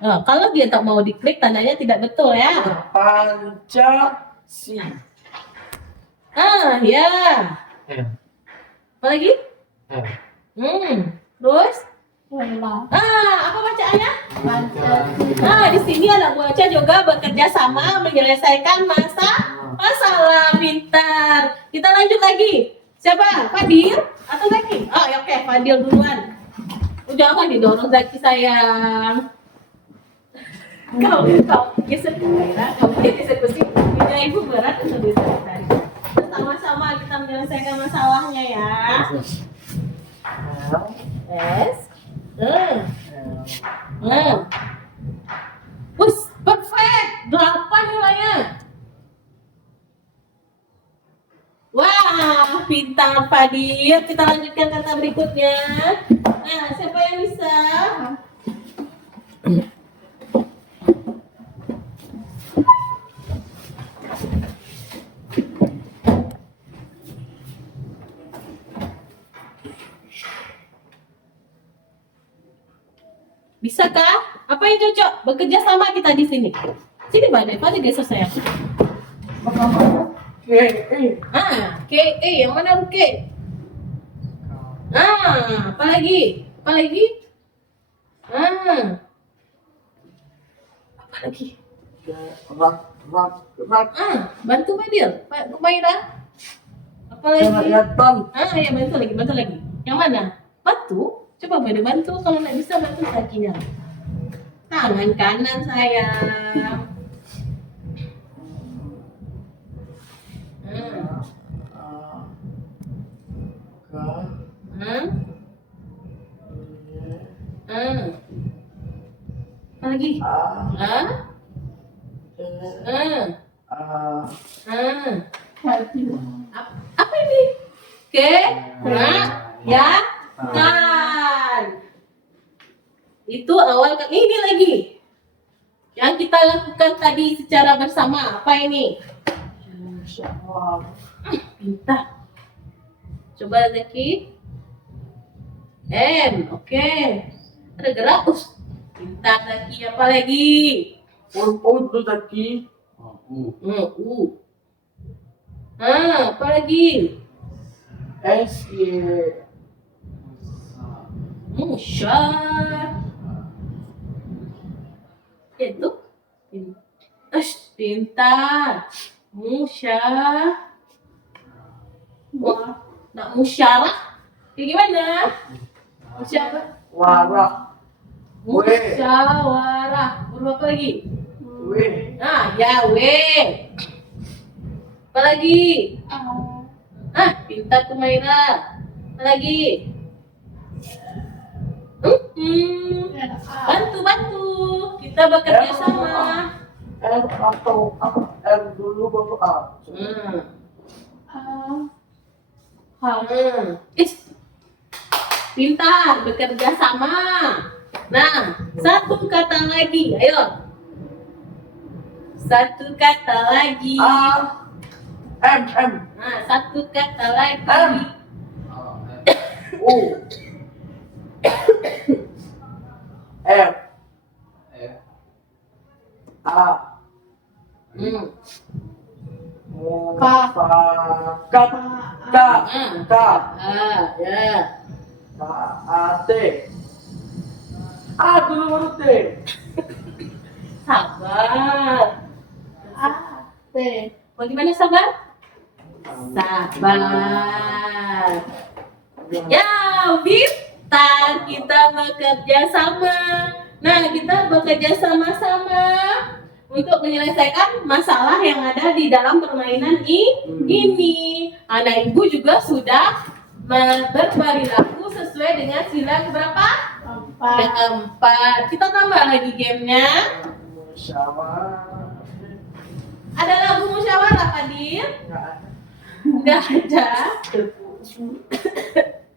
Kalau dia tak mau diklik, tandanya tidak betul ya. Pancasi. Ya. M. Apa lagi? M. Terus? Wala. Apa bacaannya? Pancasila. Di sini anak buahnya juga bekerja sama menyelesaikan masalah. Pintar. Kita lanjut lagi. Siapa? Fadil atau Zaki? Ya oke, Fadil duluan. Jangan didorong Zaki sayang. Kau geser kamera, kau eksekusi. Ini ibu berat untuk diselesaikan. Sama-sama kita menyelesaikan masalahnya ya. S. Perfect. 8 nilainya. Wah, pintar Fadil. Kita lanjutkan kata berikutnya. Siapa yang bisa? Bisakah? Apa yang cocok? Bekerja sama kita di sini. Sini Mbak Deva, geser sayang. KE, yang mana huruf K? Apa lagi? Apa lagi? Apa lagi? Bantu Fadil, Pak Kumaira. Apa lagi? Ya bantu lagi. Yang mana? Batu? Coba Bade bantu, kalau nggak bisa bantu kakinya. Tangan kanan sayang. Apa lagi? Apa ini? Ya. Itu awal ini lagi yang kita lakukan tadi secara bersama. Apa ini? Pintar. Coba Zaki. M. Oke. Ada gerak. Pintar Zaki. Apa lagi? Untuk Zaki. U. Apa lagi? SY. Syah. Itu pintar. Musyah. Nak musyarah. Kayak gimana? Musyarah. Warah. Musyawarah. Huruf apa lagi? W. Ya W. Apa lagi? Pintar Kumaira. Apa lagi? Bantu. Kita bekerja sama. R atau R dulu baru A. Pintar, bekerja sama. Nah, satu kata lagi. Ayo. Satu kata lagi. M. Satu kata lagi. U. F. A. Mufakat. K. Ya. T. Dulu baru T. Sabar. A, T. Bagaimana sabar? Sabar. Ya, pintar, kita bekerja sama. Nah, kita bekerja sama-sama untuk menyelesaikan masalah yang ada di dalam permainan ini. Anak ibu juga sudah berperilaku sesuai dengan sila keberapa? Empat. Keempat. Kita tambah lagi gamenya. Musyawarah. Ada lagu musyawarah, Fadil? Nggak ada.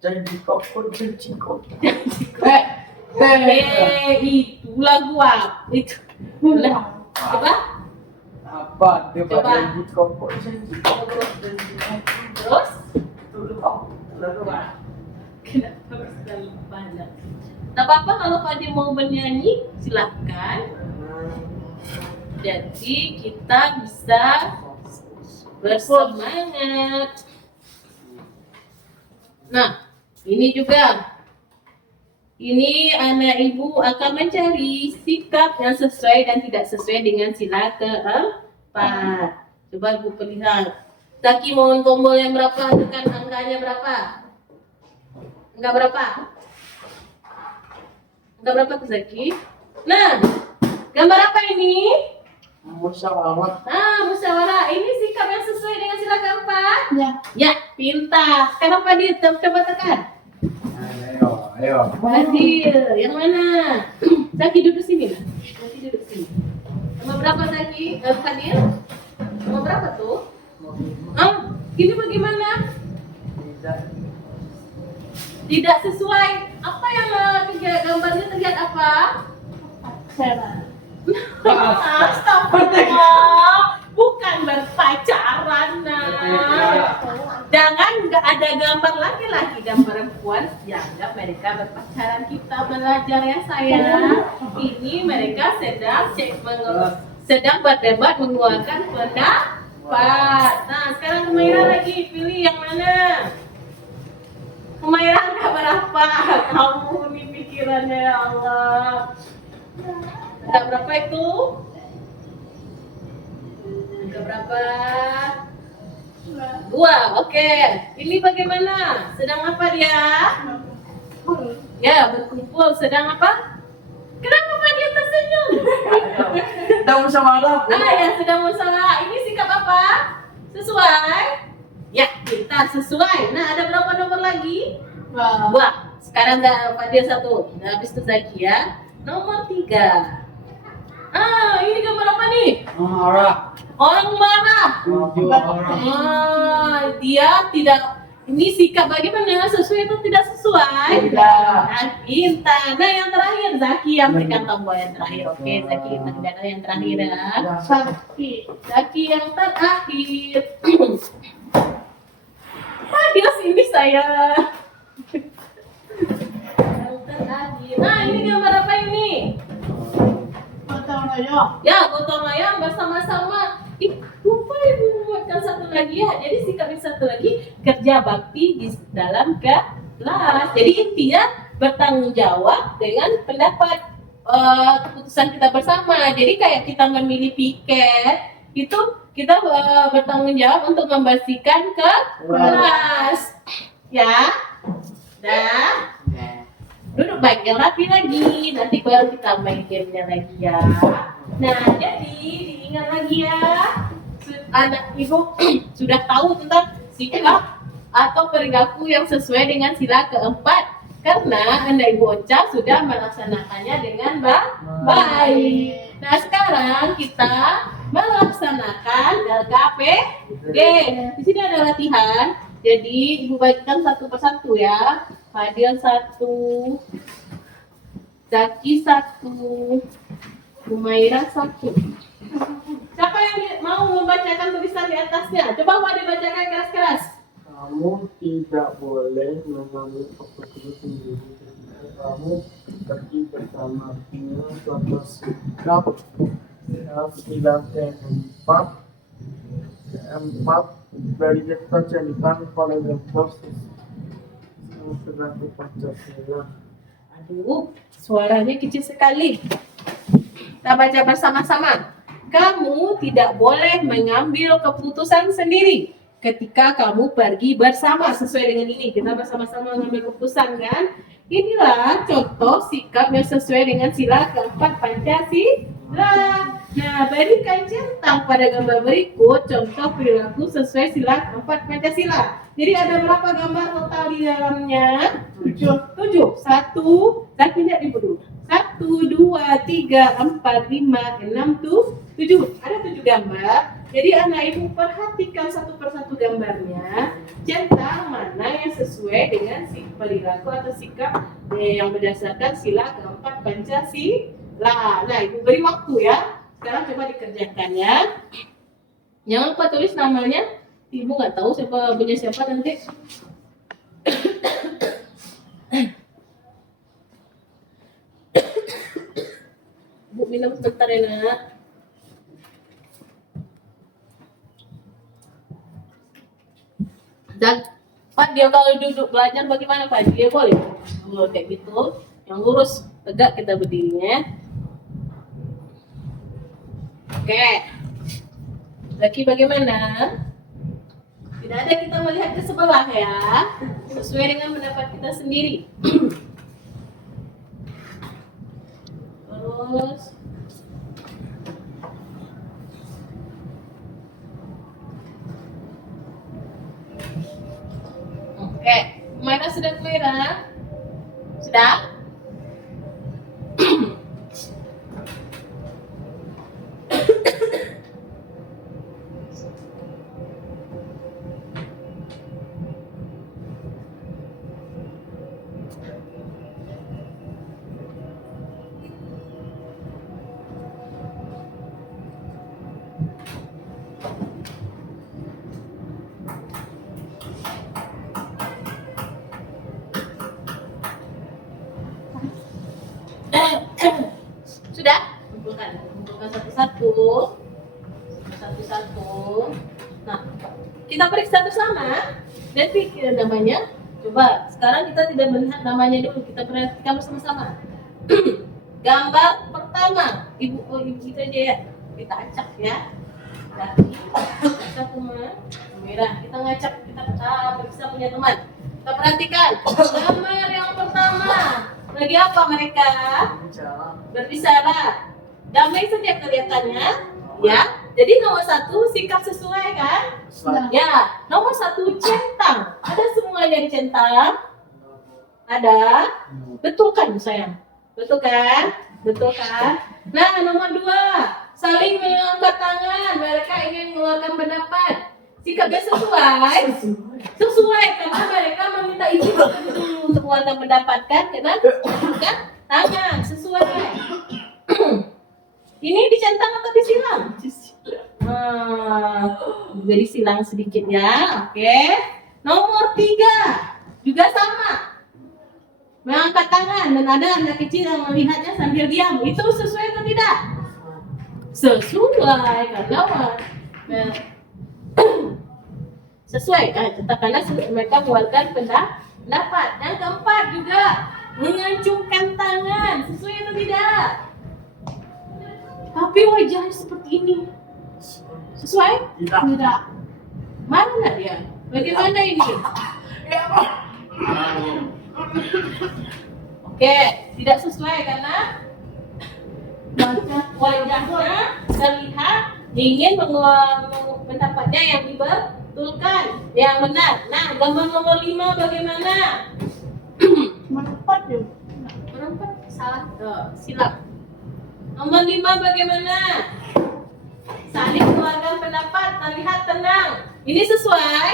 Janji kokon, janji kokon. Itu lagu apa? Itu. Coba. Apa? Dia Coba. janji kokon, janji kokon, janji kokon. Terus? Lalu apa? Kenapa harus dalam banyak? Tak apa-apa kalau Fadil mau bernyanyi, silahkan. Jadi kita bisa bersemangat. Nah, ini juga. Ini anak ibu akan mencari sikap yang sesuai dan tidak sesuai dengan sila keempat. Coba ibu perlihat. Zaki mau tombol yang berapa? Tekan angkanya berapa? Enggak berapa? Enggak berapa tuh Zaki? Nah, gambar apa ini? Musyawarah. Musyawarah. Ini sikap yang sesuai dengan sila keempat. Ya. Ya, pintar. Sekarang Fadil, coba tekan. Ayo. Fadil, yang mana? Zaki duduk sini. Zaki duduk sini. Nomor berapa Zaki? Fadil? Nomor berapa tuh? Ini bagaimana? Tidak sesuai. Apa yang gambarnya terlihat apa? Pacaran. Astagfirullah, bukan berpacaran, nah. Jangan nggak ada gambar laki-laki dan perempuan dianggap mereka berpacaran. Kita belajar ya sayang. Ini mereka sedang berdebat mengeluarkan pendapat. Nah sekarang Humaira lagi pilih yang mana? Humaira nggak berapa? Kamu nih pikirannya ya Allah. Angka berapa itu? Angka berapa? 2, oke. Ini bagaimana? Sedang apa dia? Ya, berkumpul. Sedang apa? Kenapa dia tersenyum? Sedang musyawarah. Ya, sedang musyawarah. Ini sikap apa? Sesuai? Ya, kita sesuai. Nah, ada berapa nomor lagi? 2. Sekarang Fadil 1. Nah, habis itu Zaki ya. Nomor 3. Ini gambar apa nih? Orang marah. Dia tidak. Ini sikap bagaimana? Sesuai atau tidak sesuai? Pintar. Nah, yang terakhir Zaki yang tekan tombol yang terakhir. Oke, Zaki tekan yang terakhir ya. Zaki yang terakhir. Dia sini saya. Yang terakhir. Nah, ini gambar apa ini? Ya, gotong royong bersama-sama. Lupa ibu buatkan satu lagi ya. Jadi sikap yang satu lagi kerja bakti di dalam kelas. Jadi intinya bertanggung jawab dengan pendapat keputusan kita bersama. Jadi kayak kita memilih piket itu kita bertanggung jawab untuk membersihkan kelas. Ya, dah. Duduk baik yang rapi lagi, nanti baru kita main gamenya lagi ya. Nah, jadi diingat lagi ya, anak ibu sudah tahu tentang sikap atau perilaku yang sesuai dengan sila keempat. Karena anak ibu Ocha sudah melaksanakannya dengan baik. Nah, sekarang kita melaksanakan LKPD. Di sini ada latihan, jadi ibu bagikan satu persatu ya. Fadil 1, Zaki 1, Humaira 1. Siapa yang mau membacakan tulisan di atasnya? Coba Fadil bacakan keras-keras. Kamu tidak boleh mengambil keputusan sendiri ketika kamu pergi bersama dengan suatu sikap sila keempat 4 dari kita jadikan pada gambar sesuai Pancasila. Aduh, suaranya kecil sekali. Kita baca bersama-sama. Kamu tidak boleh mengambil keputusan sendiri ketika kamu pergi bersama. Sesuai dengan ini, kita bersama-sama mengambil keputusan kan? Inilah contoh sikap yang sesuai dengan sila keempat Pancasila. Nah, berikan centang pada gambar berikut contoh perilaku sesuai sila keempat Pancasila. Jadi ada berapa gambar total di dalamnya? 7. Satu lihat ibu dulu. 1, 2, 3, 4, 5, 6, 7. Ada 7 gambar. Jadi anak ibu perhatikan satu persatu gambarnya. Centang mana yang sesuai dengan si perilaku atau sikap yang berdasarkan sila keempat Pancasila. Nah, ibu beri waktu ya. Sekarang coba dikerjakan ya. Jangan lupa tulis namanya. Ibu nggak tahu siapa punya siapa nanti. Bu minum sebentar ya nak. Dan Pak dia kalau duduk belajar bagaimana Pak? Dia boleh kayak gitu. Yang lurus tegak kita berdirinya. Oke. Lagi bagaimana? Tidak ada kita melihat ke sebelah ya. Sesuai dengan pendapat kita sendiri. Terus oke, mana sudah merah? Sudah? Sudah? Kumpulkan satu-satu. Nah, kita periksa bersama dan pikir namanya. Coba, sekarang kita tidak melihat namanya dulu, kita perhatikan bersama-sama. Gambar pertama, ibu kita aja ya, kita acak ya. Dari satu merah, kita ngacak, kita periksa punya teman. Kita perhatikan gambar yang pertama. Lagi apa mereka? Berbicara. Damai saja kelihatannya, ya. Jadi nomor 1 sikap sesuai kan? Ya. Nomor 1 centang. Ada semuanya di centang? Ada? Betul kan sayang? Betul kan? Nah, nomor 2 saling mengangkat tangan. Mereka ingin mengeluarkan pendapat. Sikapnya sesuai karena mereka meminta izin dulu untuk mengeluarkan pendapat kan? Karena mengangkat tangan sesuai. Ini dicentang atau disilang? Jadi silang sedikit ya. Oke. Nomor 3 juga sama. Mengangkat tangan dan ada anak kecil yang melihatnya sambil diam. Itu sesuai atau tidak? Sesuai karena sesuai karena mereka mengeluarkan pendapat. Yang keempat juga mengacungkan tangan. Sesuai atau tidak? Tapi wajahnya seperti ini. Sesuai? Tidak. Mana dia? Bagaimana ini? Oke, tidak sesuai karena wajahnya terlihat ingin pendapatnya yang dibetulkan, yang benar. Nah, gambar nomor 5 bagaimana? Merempat ya. Berempat salah. Silang. Nomor 5 bagaimana? Saling mengeluarkan pendapat, terlihat tenang. Ini sesuai?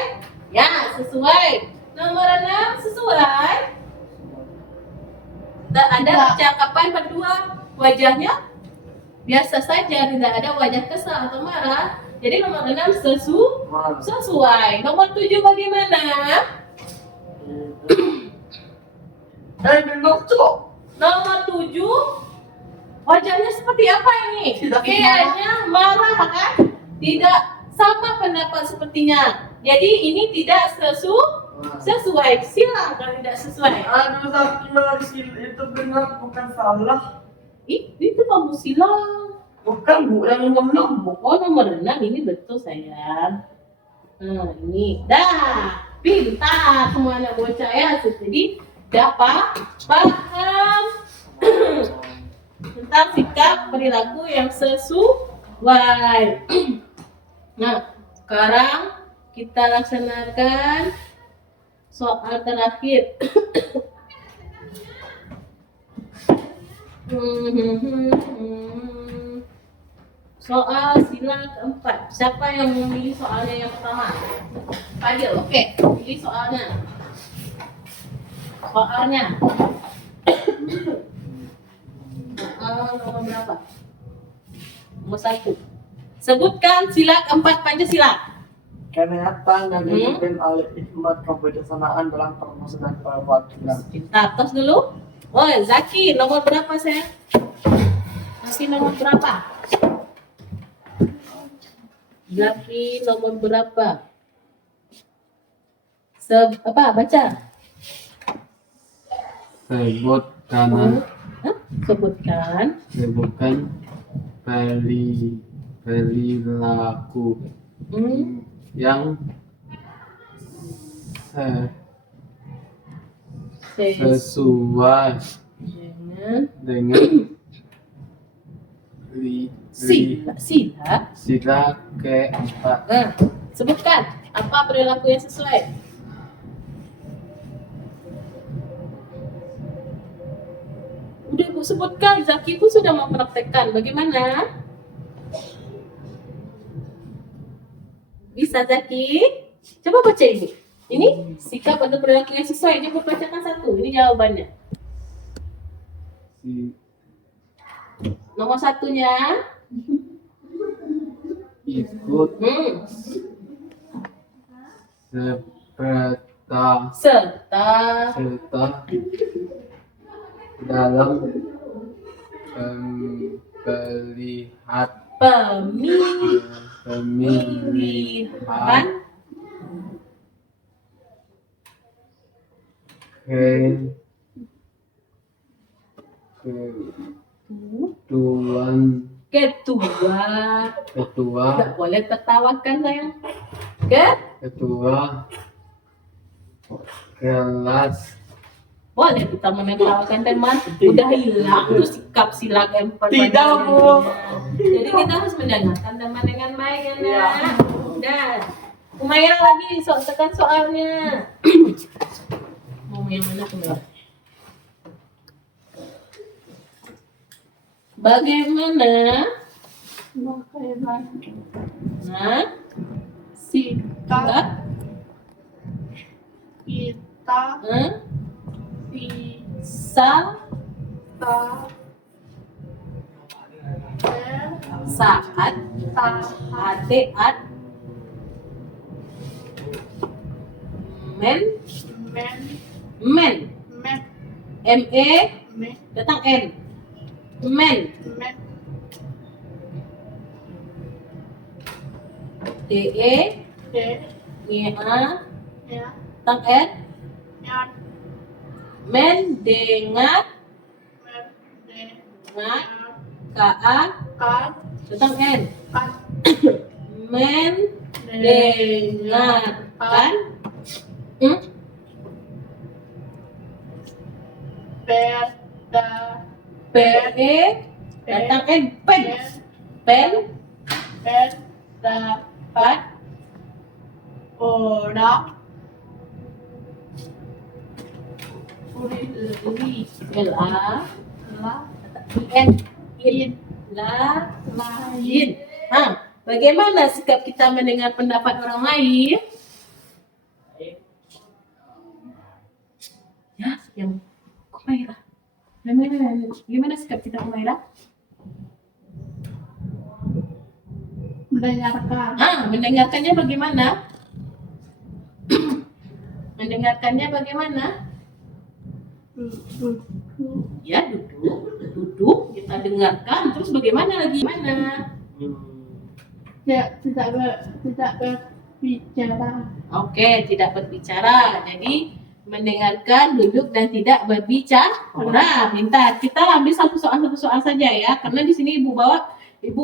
Ya, sesuai. Nomor 6 sesuai? Ada percakapan berdua, wajahnya biasa saja, tidak ada wajah kesal atau marah. Jadi nomor 6 sesuai. Nomor 7 bagaimana? Nomor 7 wajahnya seperti apa ini? Kayaknya marah kan? Tidak sama pendapat sepertinya. Jadi ini tidak sesuai. Silang kalau tidak sesuai. Aduh, Zaki itu benar bukan salah. Itu kamu silang. Bukan Bu, yang nomor 6. Oh, nomor 6 ini betul sayang. Nah, ini dah pintar semua anak bocah ya. Jadi dapat paham tentang sikap perilaku yang sesuai. Nah, sekarang kita laksanakan soal terakhir. Soal sila keempat. Siapa yang memilih soalnya yang pertama? Fadil, oke. Pilih soalnya. Soal nomor berapa? Nomor 1. Sebutkan sila keempat Pancasila. Kenyataan dan disiplin oleh hikmat kebijaksanaan dalam proses dan perbuatan. Kita tos dulu. Oh, Zaki, nomor berapa sayang? Zaki nomor berapa? Zaki nomor berapa? Apa? Baca. Sebutkan Hah? Sebutkan perilaku yang sesuai dengan sila keempat. Sebutkan apa perilaku yang sesuai. Udah Ibu sebutkan, Zaki pun sudah mempraktekkan. Bagaimana? Bisa Zaki? Coba baca ini. Ini sikap atau perilaku yang sesuai. Coba bacakan satu. Ini jawabannya. Nomor satunya Ikut serta dalam pemilihan ketua Tidak boleh tertawakan sayang. ketua kelas. Boleh kita menertawakan teman. Udah hilang tuh sikap sila keempat. Tidak, Bu. Jadi kita harus mendengarkan teman dengan baik ya nak. Udah. Umaira lagi tekan soalnya. Mau yang mana Umaira? Bagaimana sikap kita saat datang N datang N mendengar datang N mendengarkan datang N pendapat orang lain. Bagaimana sikap kita mendengar pendapat orang lain? Ya, yang Umaira. Gimana sikap kita Umaira? Mendengarkan. Mendengarkannya bagaimana? Mendengarkannya bagaimana? Ya, duduk kita dengarkan. Terus bagaimana lagi? Mana? tidak berbicara. Oke, tidak berbicara. Jadi mendengarkan, duduk dan tidak berbicara. Nah, pintar. Kita ambil satu soal saja ya, karena di sini ibu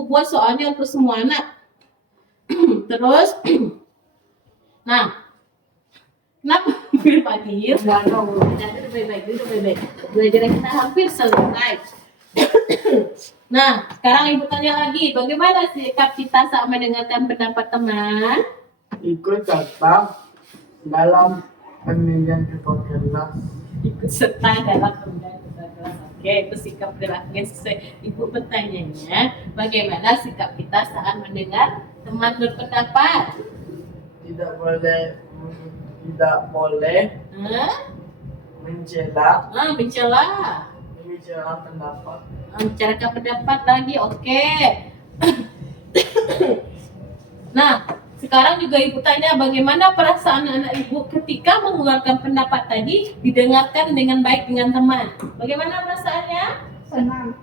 buat soalnya untuk semua anak. Terus, nah, kenapa Pak Dir? Duduk baik-baik. Belajar kita hampir selesai. Nah, sekarang ibu tanya lagi, bagaimana sikap kita saat mendengarkan pendapat teman? Ikut serta dalam pemilihan ketua kelas. Ikut serta dalam pemilihan ketua kelas. Oke, itu sikap perilakunya sesuai. Ibu bertanyanya, bagaimana sikap kita saat mendengar teman berpendapat? Tidak boleh mencela pendapat. Membicarakan pendapat lagi, oke. Nah, sekarang juga ibu tanya bagaimana perasaan anak ibu ketika mengeluarkan pendapat tadi didengarkan dengan baik dengan teman. Bagaimana perasaannya? Senang.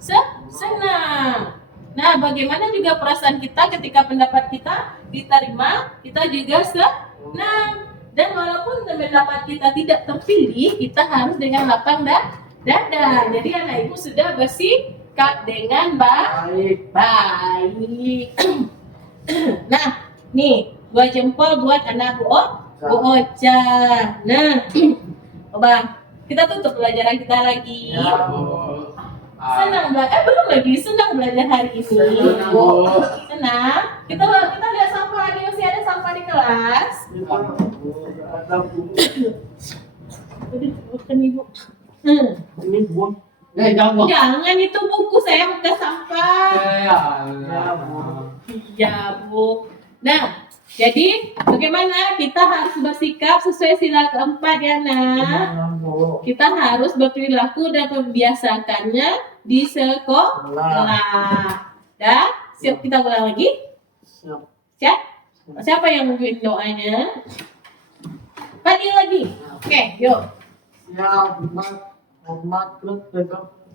Senang. Nah, bagaimana juga perasaan kita ketika pendapat kita diterima, kita juga senang. Dan walaupun pendapat kita tidak terpilih, kita harus dengan lapang dada. Jadi anak ibu sudah bersikap dengan baik. Nah, nih, 2 jempol buat anak Bu Ocha. Nah, Bang, kita tutup pelajaran kita lagi. Ya, Senang belajar, senang belajar hari ini. Senang. Kita lihat sampah, ada masih ada sampah di kelas. ada buku. Bukan ibu. Ini buku. Jangan itu buku saya bukan sampah. Ya Bu. Nah, jadi bagaimana kita harus bersikap sesuai sila keempat ya nak? Kita harus berperilaku dan membiasakannya di sekolah. Dah, siap kita ulang lagi? Siap? Siapa yang mungkin doanya? Pagi lagi. Oke, yuk. Ya, hormat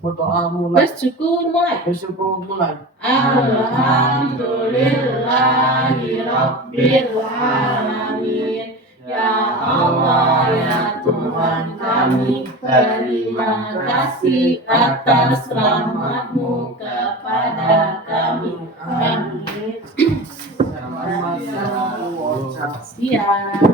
berdoa mulai. Bersyukur mulai. Bersyukur mulai. Alhamdulillahirabbil alamin. Ya Allah, ya Tuhan kami, terima kasih atas rahmat-Mu kepada kami. Amin. Selamat siang, Bu Ocha. Siap.